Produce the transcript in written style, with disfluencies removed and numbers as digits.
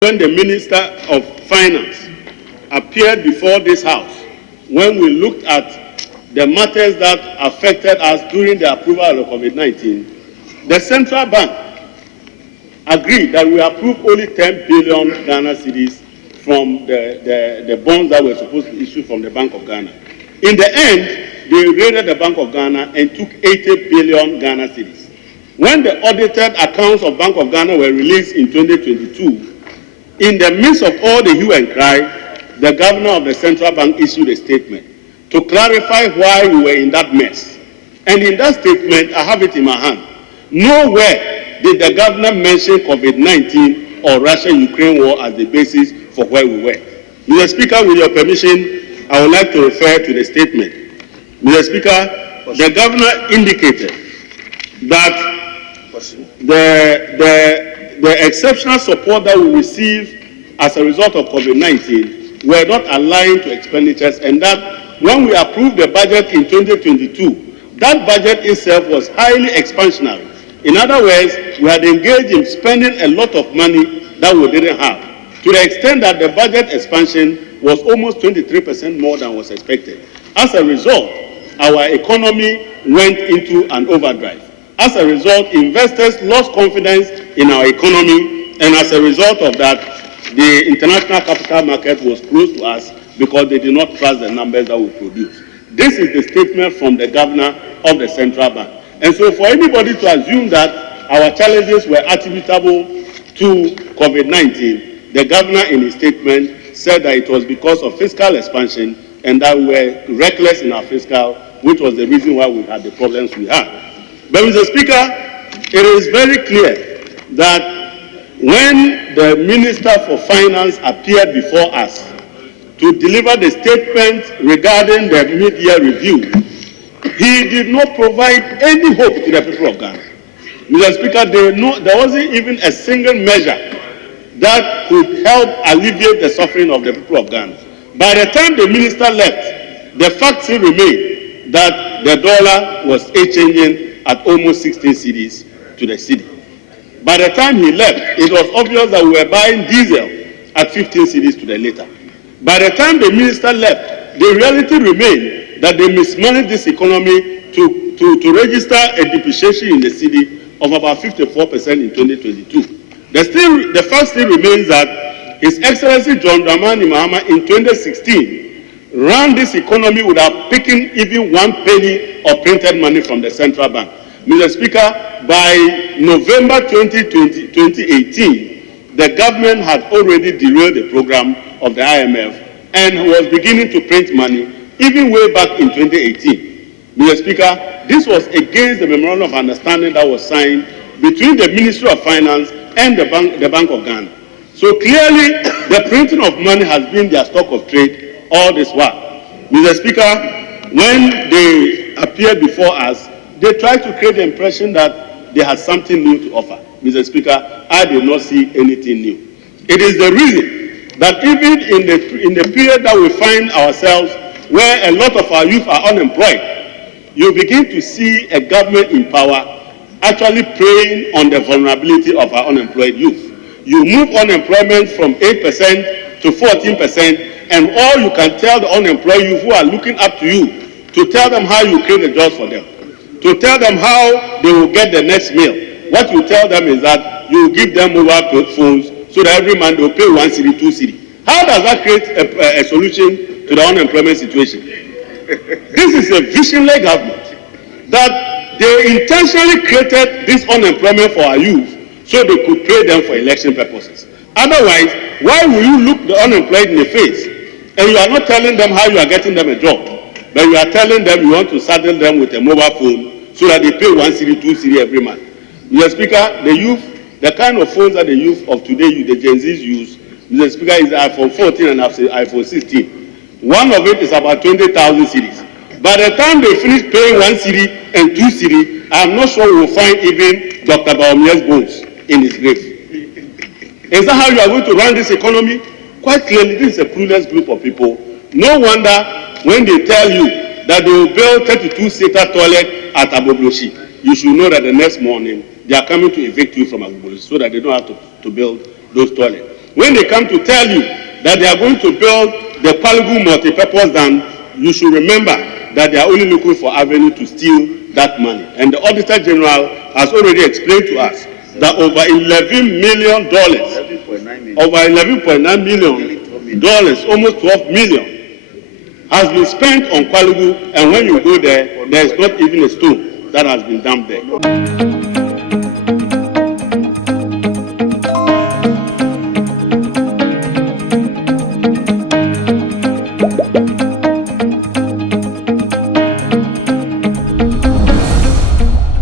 when the Minister of Finance appeared before this House, when we looked at the matters that affected us during the approval of COVID-19, the central bank agreed that we approve only 10 billion Ghana cedis from the bonds that were supposed to be issued from the Bank of Ghana. In the end, they raided the Bank of Ghana and took 80 billion Ghana cedis. When the audited accounts of Bank of Ghana were released in 2022, in the midst of all the hue and cry, the governor of the central bank issued a statement to clarify why we were in that mess. And in that statement, I have it in my hand. Nowhere did the governor mention COVID-19 or Russia-Ukraine war as the basis for where we were. Mr. Speaker, with your permission, I would like to refer to the statement. Mr. Speaker, the governor indicated that the exceptional support that we received as a result of COVID-19 were not aligned to expenditures, and that when we approved the budget in 2022, that budget itself was highly expansionary. In other words, we had engaged in spending a lot of money that we didn't have, to the extent that the budget expansion was almost 23% more than was expected. As a result, our economy went into an overdrive. As a result, investors lost confidence in our economy, and as a result of that, the international capital market was closed to us because they did not trust the numbers that we produced. This is the statement from the governor of the central bank. And so for anybody to assume that our challenges were attributable to COVID-19, the governor in his statement said that it was because of fiscal expansion and that we were reckless in our fiscal, which was the reason why we had the problems we had. But Mr. Speaker, it is very clear that when the Minister for Finance appeared before us to deliver the statement regarding the mid-year review, he did not provide any hope to the people of Ghana. Mr. Speaker, there wasn't even a single measure that could help alleviate the suffering of the people of Ghana. By the time the minister left, the fact still remained that the dollar was changing at almost 16 cedis to the cedi. By the time he left, it was obvious that we were buying diesel at 15 cedis to the liter. By the time the minister left, the reality remained that they mismanaged this economy to register a depreciation in the cedi of about 54% in 2022. The fact still remains that His Excellency John Dramani Mahama in 2016 ran this economy without picking even 1 penny of printed money from the central bank. Mr. Speaker, by November 2018, the government had already derailed the program of the IMF and was beginning to print money even way back in 2018. Mr. Speaker, this was against the Memorandum of Understanding that was signed between the Ministry of Finance and the Bank of Ghana. So clearly, the printing of money has been their stock of trade all this while. Mr. Speaker, when they appeared before us, they tried to create the impression that they had something new to offer. Mr. Speaker, I did not see anything new. It is the reason that even in the period that we find ourselves, where a lot of our youth are unemployed, you begin to see a government in power actually preying on the vulnerability of our unemployed youth. You move unemployment from 8% to 14%, and all you can tell the unemployed youth who are looking up to you to tell them how you create the jobs for them, to tell them how they will get the next meal. What you tell them is that you give them mobile phones so that every month they will pay 1 cedi, 2 cedi. How does that create a solution to the unemployment situation? This is a visionary government that they intentionally created this unemployment for our youth so they could pay them for election purposes. Otherwise, why will you look the unemployed in the face and you are not telling them how you are getting them a job, but you are telling them you want to saddle them with a mobile phone so that they pay 1 cedi, 2 cedi every month? Mr. Speaker, the youth, the kind of phones that the youth of today, the Gen Zs use, Mr. Speaker, is iPhone 14 and iPhone 16. One of it is about 20,000 cedis. By the time they finish paying 1 cedi and 2 cedi, I am not sure we will find even Dr. Baumier's bones in his grave. Is that how you are going to run this economy? Quite clearly, this is a clueless group of people. No wonder when they tell you that they will build 32-seater toilet at Abobloshi, you should know that the next morning they are coming to evict you from Abobloshi so that they don't have to build those toilets. When they come to tell you that they are going to build the Kwalugu multipurpose dam, you should remember that they are only looking for avenue to steal that money. And the Auditor General has already explained to us that over $11 million, over $11.9 million, almost $12 million, has been spent on Kwalugu, and when you go there, there is not even a stone that has been dumped there.